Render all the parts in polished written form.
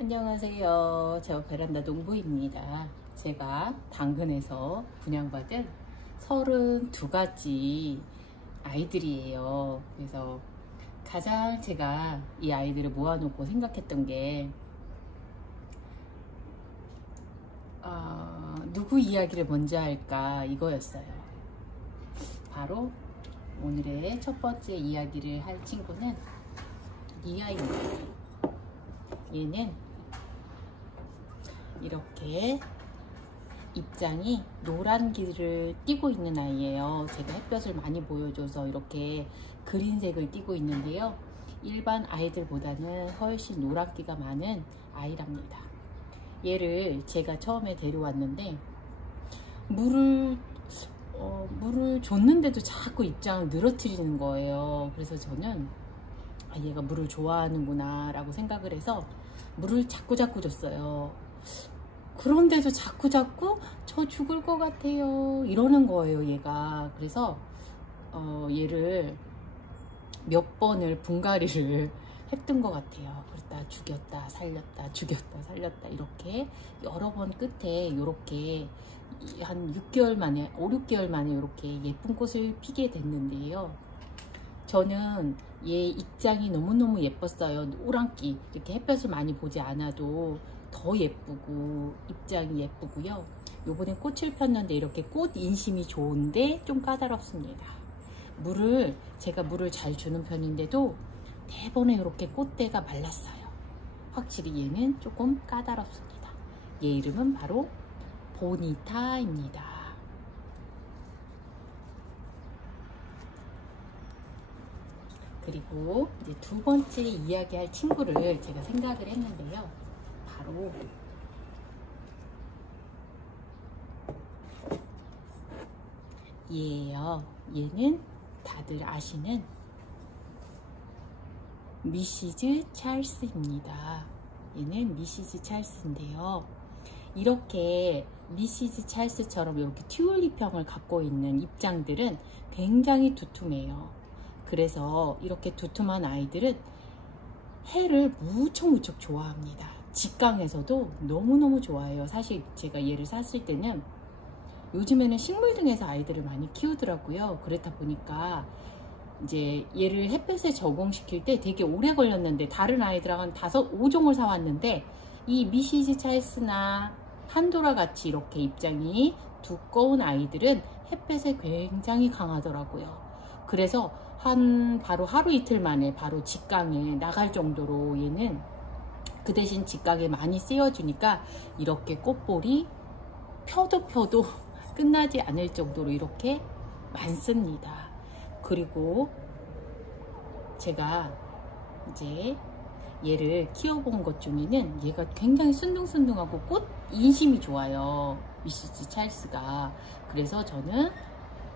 안녕하세요. 저 베란다 농부입니다. 제가 당근에서 분양받은 32가지 아이들이에요. 그래서 가장 제가 이 아이들을 모아놓고 생각했던 게 누구 이야기를 먼저 할까 이거였어요. 바로 오늘의 첫 번째 이야기를 할 친구는 이 아이입니다. 얘는 이렇게 입장이 노란 길을 띠고 있는 아이예요. 제가 햇볕을 많이 보여줘서 이렇게 그린색을 띠고 있는데요. 일반 아이들보다는 훨씬 노란기가 많은 아이랍니다. 얘를 제가 처음에 데려왔는데 물을 줬는데도 자꾸 입장을 늘어뜨리는 거예요. 그래서 저는 얘가 물을 좋아하는구나 라고 생각을 해서 물을 자꾸 줬어요. 그런데도 자꾸 저 죽을 것 같아요 이러는 거예요 얘가. 그래서 얘를 몇 번을 분갈이를 했던 것 같아요. 그러다 죽였다 살렸다 죽였다 살렸다 이렇게 여러 번 끝에 이렇게 한 6개월 만에 5, 6개월 만에 이렇게 예쁜 꽃을 피게 됐는데요. 저는 얘 입장이 너무너무 예뻤어요. 노란기 이렇게 햇볕을 많이 보지 않아도 더 예쁘고 입장이 예쁘고요. 요번에 꽃을 폈는데 이렇게 꽃 인심이 좋은데 좀 까다롭습니다. 제가 물을 잘 주는 편인데도 대번에 이렇게 꽃대가 말랐어요. 확실히 얘는 조금 까다롭습니다. 얘 이름은 바로 보니타입니다. 그리고 이제 두 번째 이야기할 친구를 제가 생각을 했는데요. 바로 얘예요. 얘는 다들 아시는 미시즈 찰스입니다. 얘는 미시즈 찰스인데요. 이렇게 미시즈 찰스처럼 이렇게 튤립형을 갖고 있는 입장들은 굉장히 두툼해요. 그래서 이렇게 두툼한 아이들은 해를 무척 좋아합니다. 직강에서도 너무너무 좋아해요. 사실 제가 얘를 샀을 때는 요즘에는 식물 등에서 아이들을 많이 키우더라고요. 그렇다 보니까 이제 얘를 햇볕에 적응시킬 때 되게 오래 걸렸는데 다른 아이들하고 한 5종을 사왔는데 이 미시즈 찰스나 판도라 같이 이렇게 입장이 두꺼운 아이들은 햇볕에 굉장히 강하더라고요. 그래서 바로 하루 이틀 만에 바로 직강에 나갈 정도로 얘는 그 대신 직강에 많이 쓰여주니까 이렇게 꽃볼이 펴도 끝나지 않을 정도로 이렇게 많습니다. 그리고 제가 이제 얘를 키워본 것 중에는 얘가 굉장히 순둥순둥하고 꽃 인심이 좋아요. 미시즈 찰스가. 그래서 저는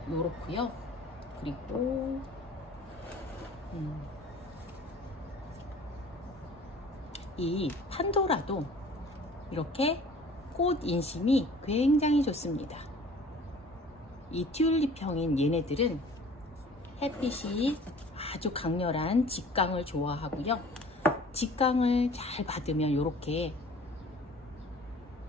요렇고요. 그리고 이 판도라도 이렇게 꽃 인심이 굉장히 좋습니다. 이 튤립형인 얘네들은 햇빛이 아주 강렬한 직강을 좋아하고요. 직강을 잘 받으면 이렇게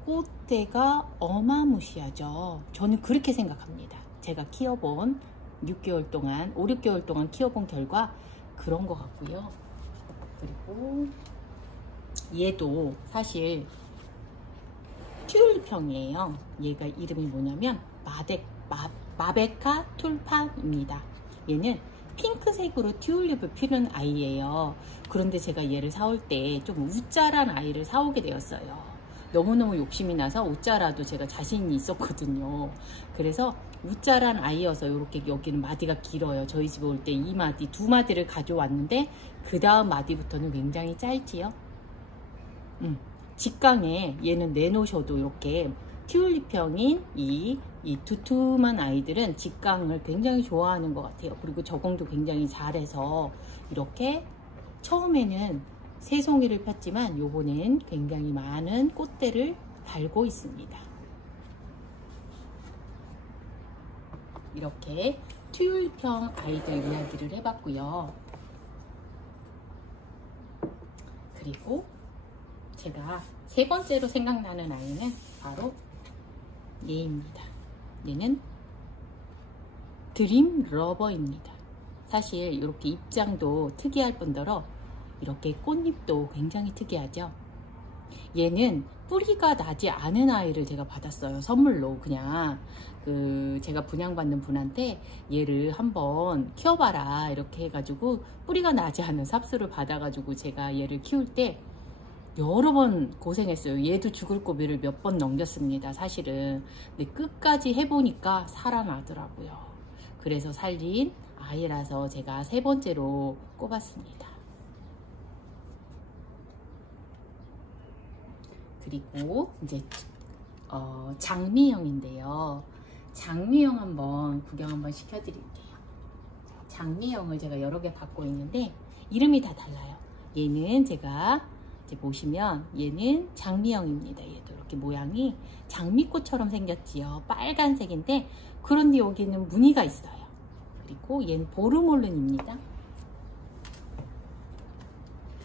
꽃대가 어마무시하죠. 저는 그렇게 생각합니다. 제가 키워본 6개월 동안 5, 6개월 동안 키워본 결과 그런 것 같고요. 그리고 얘도 사실 튤립형이에요. 얘가 이름이 뭐냐면 마베카 툴판입니다. 얘는 핑크색으로 튤립을 피는 아이예요. 그런데 제가 얘를 사올 때 좀 우짜란 아이를 사오게 되었어요. 너무너무 욕심이 나서 우짜라도 제가 자신이 있었거든요. 그래서 우짜란 아이여서 이렇게 여기는 마디가 길어요. 저희 집에 올 때 이 마디, 두 마디를 가져왔는데 그 다음 마디부터는 굉장히 짧지요. 직강에 얘는 내놓으셔도 이렇게 튤립형인 이 두툼한 아이들은 직강을 굉장히 좋아하는 것 같아요. 그리고 적응도 굉장히 잘해서 이렇게 처음에는 세 송이를 폈지만 요번엔 굉장히 많은 꽃대를 달고 있습니다. 이렇게 튤립형 아이들 이야기를 해봤고요. 그리고 제가 세 번째로 생각나는 아이는 바로 얘입니다. 얘는 드림 러버입니다. 사실 이렇게 입장도 특이할 뿐더러 이렇게 꽃잎도 굉장히 특이하죠. 얘는 뿌리가 나지 않은 아이를 제가 받았어요. 선물로. 그냥 제가 분양받는 분한테 얘를 한번 키워봐라 이렇게 해가지고 뿌리가 나지 않은 삽수를 받아가지고 제가 얘를 키울 때 여러 번 고생했어요. 얘도 죽을 고비를 몇 번 넘겼습니다. 사실은. 근데 끝까지 해보니까 살아나더라고요. 그래서 살린 아이라서 제가 세 번째로 꼽았습니다. 그리고 이제 장미형인데요. 장미형 한번 구경 한번 시켜드릴게요. 장미형을 제가 여러 개 갖고 있는데 이름이 다 달라요. 얘는 제가 이제 보시면 얘는 장미형입니다. 얘도 이렇게 모양이 장미꽃처럼 생겼지요. 빨간색인데 그런데 여기는 무늬가 있어요. 그리고 얘는 보르몰른입니다.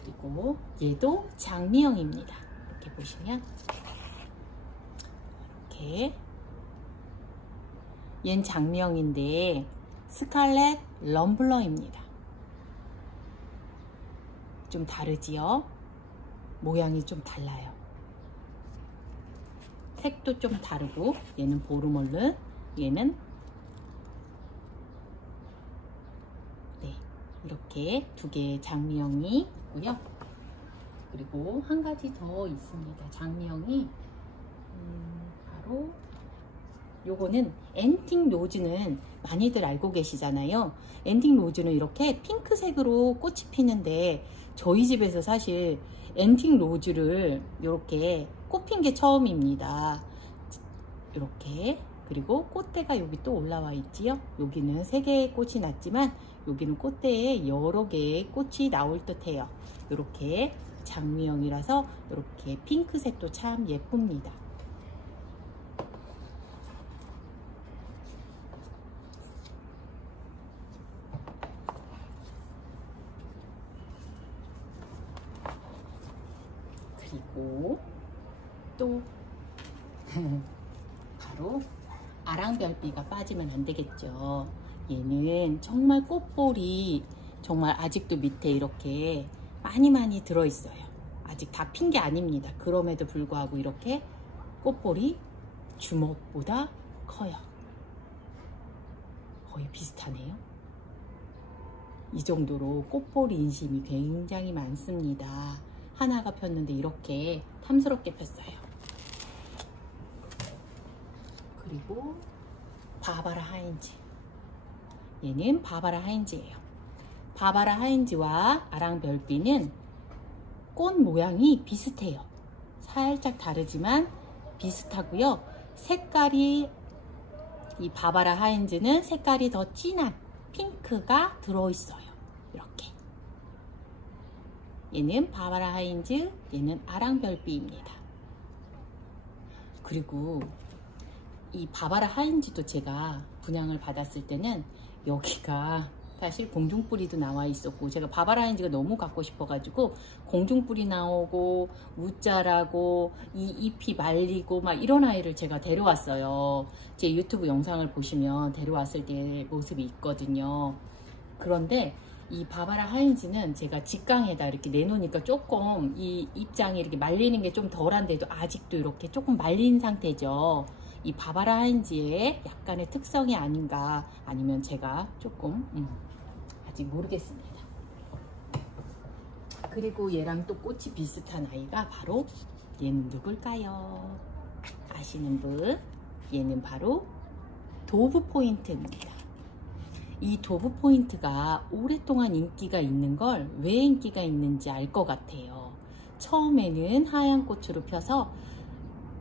그리고 얘도 장미형입니다. 이렇게 보시면 이렇게 얜 장미형인데 스칼렛 럼블러입니다. 좀 다르지요? 모양이 좀 달라요. 색도 좀 다르고 얘는 보르몰른, 얘는 네, 이렇게 두 개의 장미형이 있고요. 그리고 한 가지 더 있습니다. 장미형이 바로 요거는 앤틱 로즈는 많이들 알고 계시잖아요. 앤틱 로즈는 이렇게 핑크색으로 꽃이 피는데 저희 집에서 사실 앤틱 로즈를 이렇게 꽃 핀 게 처음입니다. 이렇게. 그리고 꽃대가 여기 또 올라와 있지요. 여기는 3개의 꽃이 났지만 여기는 꽃대에 여러 개의 꽃이 나올 듯 해요. 이렇게 장미형이라서 이렇게 핑크색도 참 예쁩니다. 그리고 또 바로 아랑별비가 빠지면 안 되겠죠. 얘는 정말 꽃볼이 정말 아직도 밑에 이렇게 많이 들어있어요. 아직 다 핀 게 아닙니다. 그럼에도 불구하고 이렇게 꽃볼이 주먹보다 커요. 거의 비슷하네요. 이 정도로 꽃볼 인심이 굉장히 많습니다. 하나가 폈는데 이렇게 탐스럽게 폈어요. 그리고 바바라 하인즈. 얘는 바바라 하인즈예요. 바바라 하인즈와 아랑별비는 꽃 모양이 비슷해요. 살짝 다르지만 비슷하고요. 색깔이 이 바바라 하인즈는 색깔이 더 진한 핑크가 들어있어요. 이렇게. 얘는 바바라 하인즈, 얘는 아랑별비입니다. 그리고 이 바바라 하인즈도 제가 분양을 받았을 때는 여기가 사실 공중뿌리도 나와 있었고 제가 바바라 하인즈가 너무 갖고 싶어 가지고 공중뿌리 나오고 웃자라고 이 잎이 말리고 막 이런 아이를 제가 데려왔어요. 제 유튜브 영상을 보시면 데려왔을 때 모습이 있거든요. 그런데 이 바바라 하인즈는 제가 직강에다 이렇게 내놓으니까 조금 이 입장이 이렇게 말리는 게 좀 덜한데도 아직도 이렇게 조금 말린 상태죠. 이 바바라 하인즈의 약간의 특성이 아닌가, 아니면 제가 조금 아직 모르겠습니다. 그리고 얘랑 또 꽃이 비슷한 아이가 바로 얘는 누굴까요? 아시는 분? 얘는 바로 도브 포인트입니다. 이 도브 포인트가 오랫동안 인기가 있는 걸 왜 인기가 있는지 알 것 같아요. 처음에는 하얀 꽃으로 펴서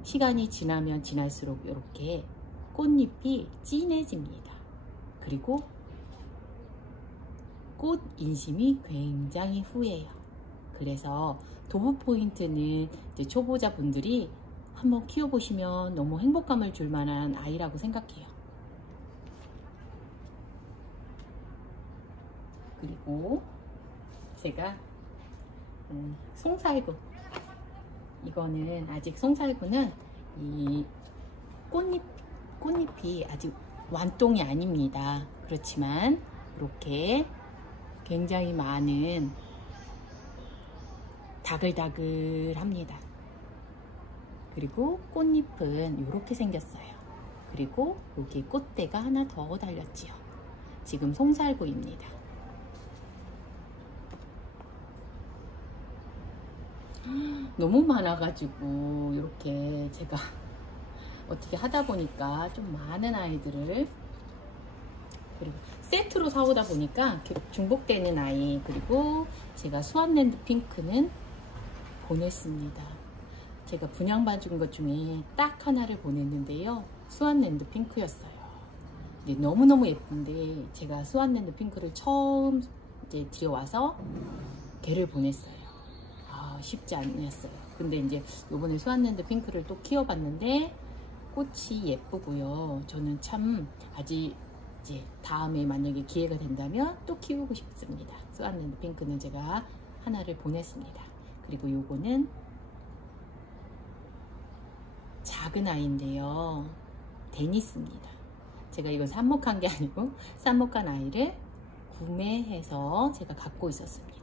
시간이 지나면 지날수록 이렇게 꽃잎이 진해집니다. 그리고 꽃 인심이 굉장히 후해요. 그래서 도브 포인트는 이제 초보자분들이 한번 키워보시면 너무 행복감을 줄 만한 아이라고 생각해요. 그리고 제가 송살구 이거는 아직 송살구는 이 꽃잎이 아직 완똥이 아닙니다. 그렇지만 이렇게 굉장히 많은 다글다글합니다. 그리고 꽃잎은 이렇게 생겼어요. 그리고 여기에 꽃대가 하나 더 달렸지요. 지금 송살구입니다. 너무 많아가지고 이렇게 제가 어떻게 하다 보니까 좀 많은 아이들을, 그리고 세트로 사오다 보니까 중복되는 아이, 그리고 제가 수완랜드 핑크는 보냈습니다. 제가 분양받은 것 중에 딱 하나를 보냈는데요, 수완랜드 핑크였어요. 근데 너무너무 예쁜데 제가 수완랜드 핑크를 처음 이제 들여와서 걔를 보냈어요. 쉽지 않았어요. 근데 이제 요번에 수완랜드 핑크를 또 키워봤는데 꽃이 예쁘고요. 저는 참 아직 이제 다음에 만약에 기회가 된다면 또 키우고 싶습니다. 수완랜드 핑크는 제가 하나를 보냈습니다. 그리고 요거는 작은 아이인데요, 데니스입니다. 제가 이건 삽목한 게 아니고 삽목한 아이를 구매해서 제가 갖고 있었습니다.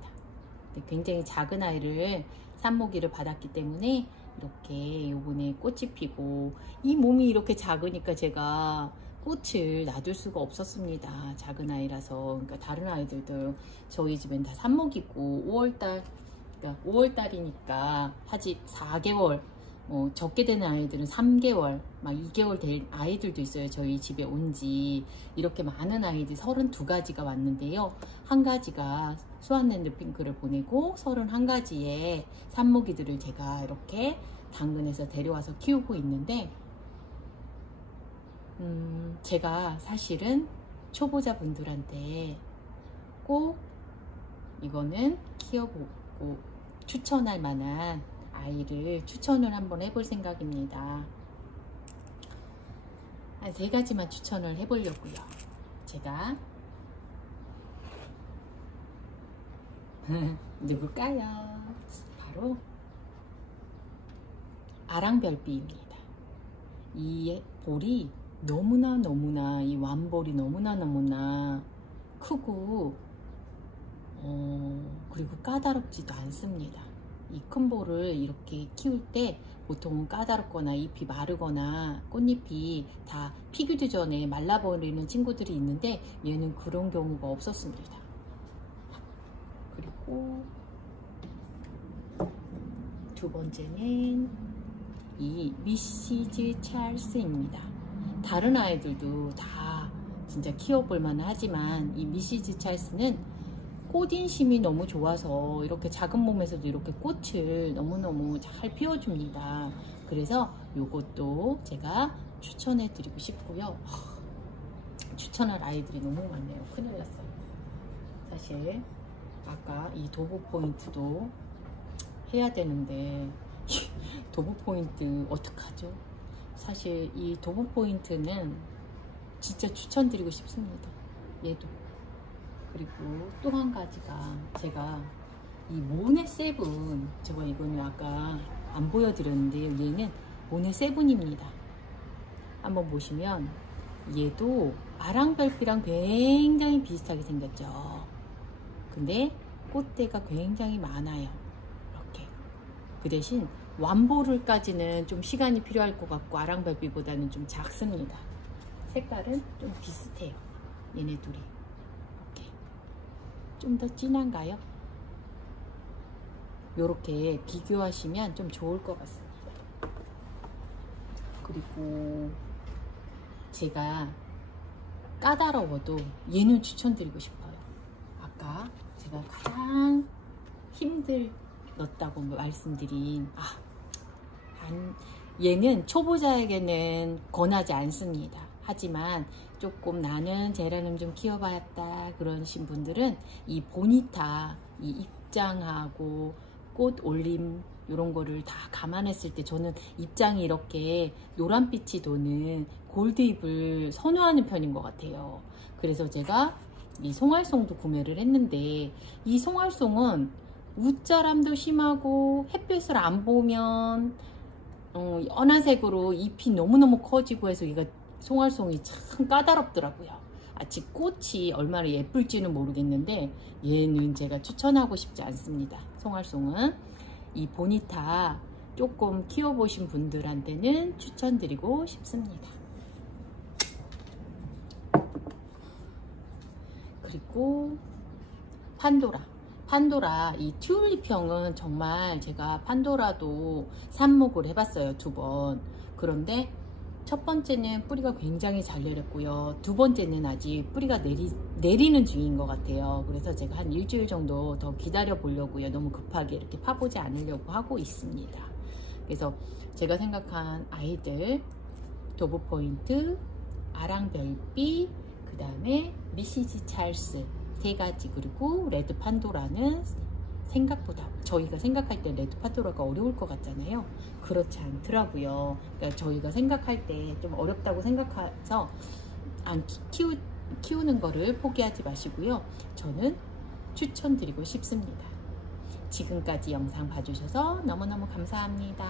굉장히 작은 아이를 삽목이를 받았기 때문에 이렇게 요번에 꽃이 피고, 이 몸이 이렇게 작으니까 제가 꽃을 놔둘 수가 없었습니다. 작은 아이라서. 그러니까 다른 아이들도 저희 집엔 다 삽목이고 5월달, 그러니까 5월달이니까 아직 4개월, 적게 되는 아이들은 3개월, 막 2개월 될 아이들도 있어요. 저희 집에 온 지 이렇게 많은 아이들이 32가지가 왔는데요. 한 가지가 수완랜드 핑크를 보내고 31가지의 삽목이들을 제가 이렇게 당근에서 데려와서 키우고 있는데, 제가 사실은 초보자분들한테 꼭 이거는 키워보고 추천할 만한 아이를 추천을 한번 해볼 생각입니다. 한 3가지만 추천을 해보려고요. 제가 누굴까요? 바로 아랑별비입니다. 이 볼이 너무나 이 완볼이 너무나 크고 그리고 까다롭지도 않습니다. 이 큰 볼을 이렇게 키울 때 보통은 까다롭거나 잎이 마르거나 꽃잎이 다 피기도 전에 말라버리는 친구들이 있는데 얘는 그런 경우가 없었습니다. 그리고 두 번째는 이 미시즈 찰스입니다. 다른 아이들도 다 진짜 키워볼 만하지만 이 미시즈 찰스는 꽃인심이 너무 좋아서 이렇게 작은 몸에서도 이렇게 꽃을 너무너무 잘 피워줍니다. 그래서 요것도 제가 추천해 드리고 싶고요. 추천할 아이들이 너무 많네요. 큰일 났어요. 사실 아까 이 도브 포인트도 해야 되는데 도브 포인트 어떡하죠? 사실 이 도브 포인트는 진짜 추천드리고 싶습니다. 얘도. 그리고 또 한 가지가 제가 이 모네 세븐, 제가 이거는 아까 안 보여드렸는데요. 얘는 모네 세븐입니다. 한번 보시면 얘도 아랑별비랑 굉장히 비슷하게 생겼죠. 근데 꽃대가 굉장히 많아요. 이렇게. 그 대신 완보를까지는 좀 시간이 필요할 것 같고 아랑별비보다는 좀 작습니다. 색깔은 좀 비슷해요. 얘네 둘이. 좀 더 진한가요? 이렇게 비교하시면 좀 좋을 것 같습니다. 그리고 제가 까다로워도 얘는 추천드리고 싶어요. 아까 제가 가장 힘들었다고 말씀드린 얘는 초보자에게는 권하지 않습니다. 하지만 조금 나는 제라늄 좀 키워봤다 그러신 분들은 이 보니타, 이 입장하고 꽃 올림 이런 거를 다 감안했을 때 저는 입장이 이렇게 노란빛이 도는 골드잎을 선호하는 편인 것 같아요. 그래서 제가 이 송알송도 구매를 했는데 이 송알송은 웃자람도 심하고 햇볕을 안 보면 연화색으로 잎이 너무너무 커지고 해서 얘가 송알송이 참 까다롭더라고요. 아직 꽃이 얼마나 예쁠지는 모르겠는데 얘는 제가 추천하고 싶지 않습니다. 송알송은 이 보니타 조금 키워보신 분들한테는 추천드리고 싶습니다. 그리고 판도라 이 튤립형은 정말 제가 판도라도 삽목을 해봤어요. 2번. 그런데 첫 번째는 뿌리가 굉장히 잘 내렸고요. 두 번째는 아직 뿌리가 내리는 중인 것 같아요. 그래서 제가 한 일주일 정도 더 기다려 보려고요. 너무 급하게 이렇게 파보지 않으려고 하고 있습니다. 그래서 제가 생각한 아이들 도브포인트, 아랑별빛, 그 다음에 미시지 찰스 3가지, 그리고 레드 판도라는 생각보다 저희가 생각할 때 레드 판도라가 어려울 것 같잖아요. 그렇지 않더라고요. 그러니까 저희가 생각할 때 좀 어렵다고 생각해서 안 키우는 거를 포기하지 마시고요. 저는 추천드리고 싶습니다. 지금까지 영상 봐주셔서 너무너무 감사합니다.